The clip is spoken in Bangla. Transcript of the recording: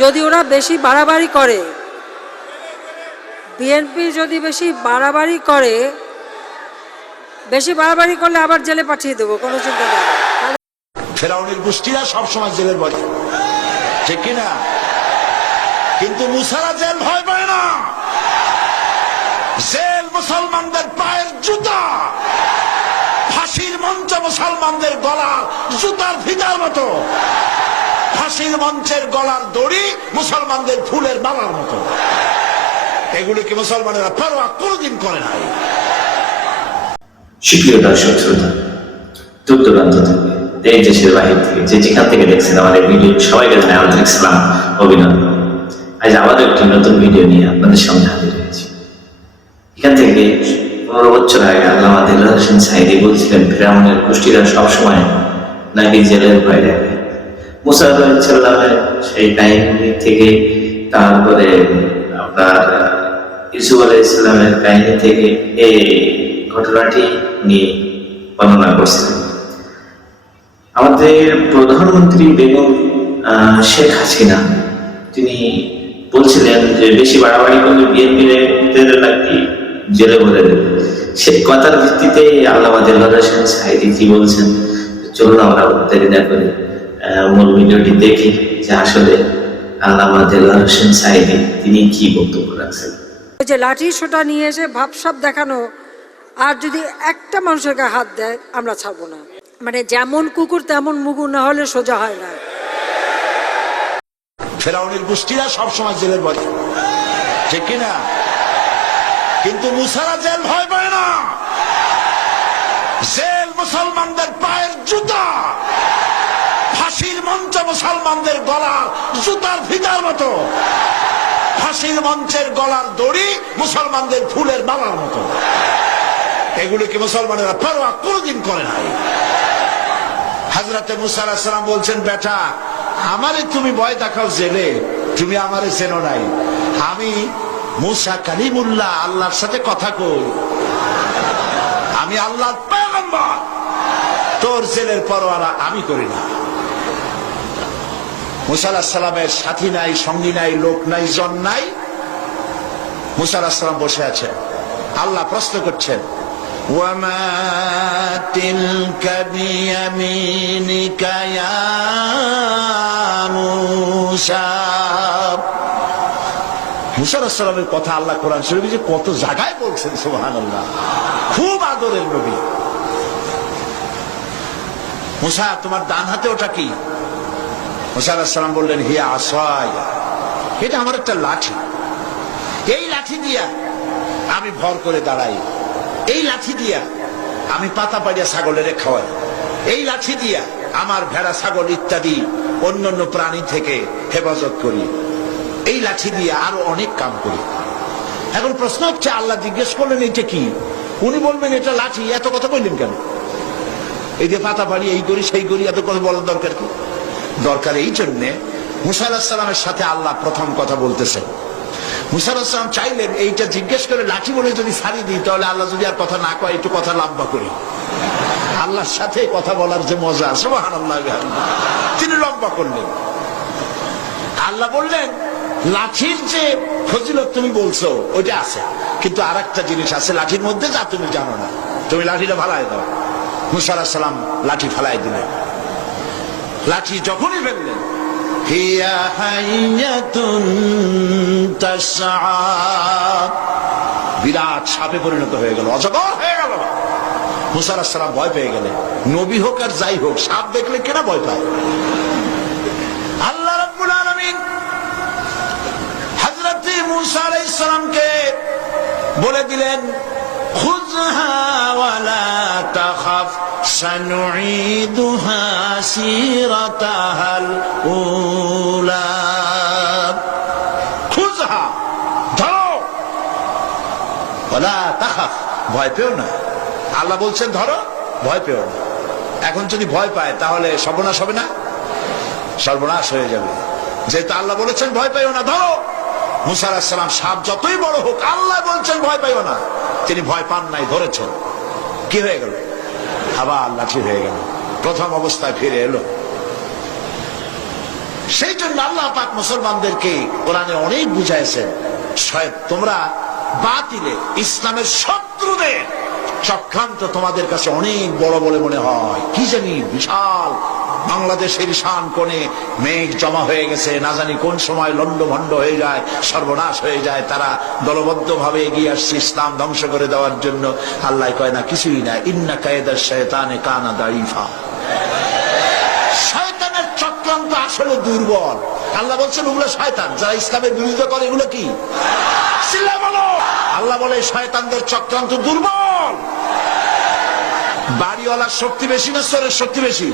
যদি ওরা বেশি বাড়াবাড়ি করে, বিএনপি যদি বেশি বাড়াবাড়ি করে, বেশি বাড়াবাড়ি করলে আবার জেলে পাঠিয়ে দেবো, কোনো চিন্তা নেই। ফেরাউনের গোষ্ঠীরা সবসময় জেলের ভয়, ঠিক কিনা? কিন্তু মুসারা জেল ভয় পায় না। জেল মুসলমানদের পায়ের জুতা, ফাঁসির মঞ্চ মুসলমানদের গলার জুতার ফিতার মতো, ফাঁসির মঞ্চের গলার দড়ি মুসলমানদের ফুলের মালার মতো। এগুলিকে মুসলমানেরা পরোয়া কোনদিন করে নাই। সুপ্রিয় দর্শক শ্রোতা, দূর দূরান্ত থেকে, দেশ দেশের বাহির থেকে, যে যেখান থেকে দেখছেন আমাদের ভিডিও, সবাইকে জানাই আন্তরিক সালাম, অভিনন্দন। আজ আমাদের একটি নতুন ভিডিও নিয়ে আপনাদের সামনে হাজির হয়েছি। এখান থেকে 15 বছর আগে আল্লামা দেলোয়ার হোসেন সাঈদী বলছিলেন, ফেরাউনের গোষ্ঠীরা সবসময় নাকি জেলের ভয় দেখে। মুসা আলাইহিস সালামের সেই কাহিনী থেকে, তারপরে আপনার ইউসুফ আলাইহিস সালামের কাহিনী থেকে এই ঘটনাটি নিয়ে বর্ণনা করছিলেন। আমাদের প্রধানমন্ত্রী বেগম শেখ হাসিনা তিনি বলছিলেন যে বেশি বাড়াবাড়ি করলে বিএনপির নাকি জেলে ভরে দেবে। সেই কথার ভিত্তিতে আল্লামা দেলোয়ার হোসেন সাঈদী কি বলছেন, চলুন আমরা দেরি না করে মূল ভিডিওটি দেখি যে আসলে আল্লামা দেলোয়ার হোসেন সাঈদী তিনি কি বক্তব্য রাখছেন। ওই যে লাঠি সোটা নিয়ে এসে ভাবসাব দেখানো, আর যদি একটা মানুষের গায়ে হাত দেয় আমরা ছাড়বো না। মানে যেমন কুকুর তেমন মুগুর না হলে সোজা হয় না। ফেরাউনের গোষ্ঠীরা সবসময় জেলের ভয়, ঠিক কিনা? কিন্তু মুসারা জেল ভয় পায় না। জেল মুসলমানদের পায়ের জুতা, ফাঁসির মঞ্চ মুসলমানদের গলার জুতার ফিতার মতো, ফাঁসির মঞ্চের গলার দড়ি মুসলমানদের ফুলের মালার মতো। এগুলিকে মুসলমানেরা পরোয়া কোনদিন করে নাই। হযরতে মুসা আলাইহিস সালাম বলছেন, বেটা আমারে তুমি ভয় দেখাও জেলে, তুমি আমারে চেনো নাই। আমি মুসা কালিমুল্লাহ, আল্লাহর সাথে কথা কই, আমি আল্লাহর পয়গম্বর, তোর জেলের পরোয়া আমি করি না। মুসা আলাইহিস সালামের সাথী নাই, সঙ্গী নাই, লোক নাই, জন নাই। মুসা আলাইহিস সালাম বসে আছেন, আল্লাহ প্রশ্ন করছেন, ওয়ামা তিলকা বিয়ামিনিকা ইয়া মুসা। মুসা আলাইহিস সালামের কথা আল্লাহ কোরআন শরীফে যে কত জায়গায় বলছেন, সুবহানাল্লাহ। খুব আদরের নবী। মুসা তোমার ডান হাতে ওটা কি? মুসা আলাইহিস সালাম বললেন, হিয়া আসায়া, এটা আমার একটা লাঠি। এই লাঠি দিয়া আমি ভর করে দাঁড়াই, এই লাঠি দিয়া আমি পাতা পাড়িয়া ছাগলের খাওয়াই, এই লাঠি দিয়া আমার ভেড়া ছাগল ইত্যাদি অন্যান্য প্রাণী থেকে হেফাজত করি, এই লাঠি দিয়ে আরো অনেক কাম করি। এখন প্রশ্ন হচ্ছে, আল্লাহ জিজ্ঞেস করলেন এটা কি? উনি বলবেন এটা লাঠি, এত কথা বললেন কেন? এই যে পাতা পাড়ি, এই করি সেই করি, এত কথা বলার দরকার কি? দরকার এই জন্যে মুসা আলাইহিস সালামের সাথে আল্লাহ প্রথম কথা বলতেছেন। মুসা আলাইহিস সালাম চাইলেন এইটা জিজ্ঞেস করে লাঠি বলে যদি ছাড়ি দিই, তাহলে আল্লাহ যদি আর কথা না কয়, একটু কথা লম্বা করি। আল্লাহর সাথে কথা বলার যে মজা, সুবহানাল্লাহ, তিনি লম্বা করলেন। আল্লাহ বললেন, লাঠির যে ফজিলত তুমি বলছো ওইটা আছে, কিন্তু আর একটা জিনিস আছে লাঠির মধ্যে যা তুমি জানো না, তুমি লাঠিটা ফালাই দাও। মুসা আলাইহিস সালাম লাঠি ফালাই দিলেন। লাঠি যখনই ফেললেন, হিয়া হাইয়াতুন তাসআ, বিরাট সাপে পরিণত হয়ে গেল, অজগর হয়ে গেল। মুসা আলাইহিস সালাম ভয় পেয়ে গেলেন। নবী হোক আর যাই হোক, সাপ দেখলে কেনা ভয় পায়? আল্লাহ রাব্বুল আলামিন হযরত মুসা আলাইহিস সালামকে বলে দিলেন, খুযহা ওয়ালা তাখাফ সানুঈদুহা সিরাতাহাল উলা। খুযহা, ধরো, ওয়ালা তাখাফ, ভয় পেও না। আল্লাহ বলছেন ধরো, ভয় পেও না। এখন যদি ভয় পায় তাহলে সর্বনাশ হবে না? সর্বনাশ হয়ে যাবে। যেহেতু আল্লাহ বলেছেন ভয় পাইও না, ধরো। মুসা আলাইহিস সালাম সাপ যতই বড় হোক, আল্লাহ বলছেন ভয় পাইও না, তিনি ভয় পান নাই, ধরেছেন। কি হয়ে গেল? আবার লাঠি হয়ে গেল, প্রথম অবস্থায় ফিরে এলো। সেই জন্য আল্লাহ পাক মুসলমানদেরকে কোরআনে অনেক বুঝাইছেন, তোমরা বাতিলে ইসলামের শত্রুদের চক্রান্ত তোমাদের কাছে অনেক বড় বলে মনে হয়, কি জানি বিশাল বাংলাদেশের শান কোণে মেঘ জমা হয়ে গেছে, না জানি কোন সময় লন্ডভন্ড হয়ে যায়, সর্বনাশ হয়ে যায়, তারা দলবদ্ধ ভাবে এগিয়ে আসছে ইসলাম ধ্বংস করে দেওয়ার জন্য। আল্লাহ কয় না, কিছুই না, ইন্না কায়দাশ শায়তানে কানা দাঈফা। শয়তানের চক্রান্ত আসলে দুর্বল। আল্লাহ বলছেন ওগুলো শয়তান, যারা ইসলামের বিরোধিতা করে এগুলো কি? আল্লাহ বলে শয়তানদের চক্রান্ত দুর্বল। বাড়িওয়ালার শক্তি বেশি না চোরের শক্তি বেশি?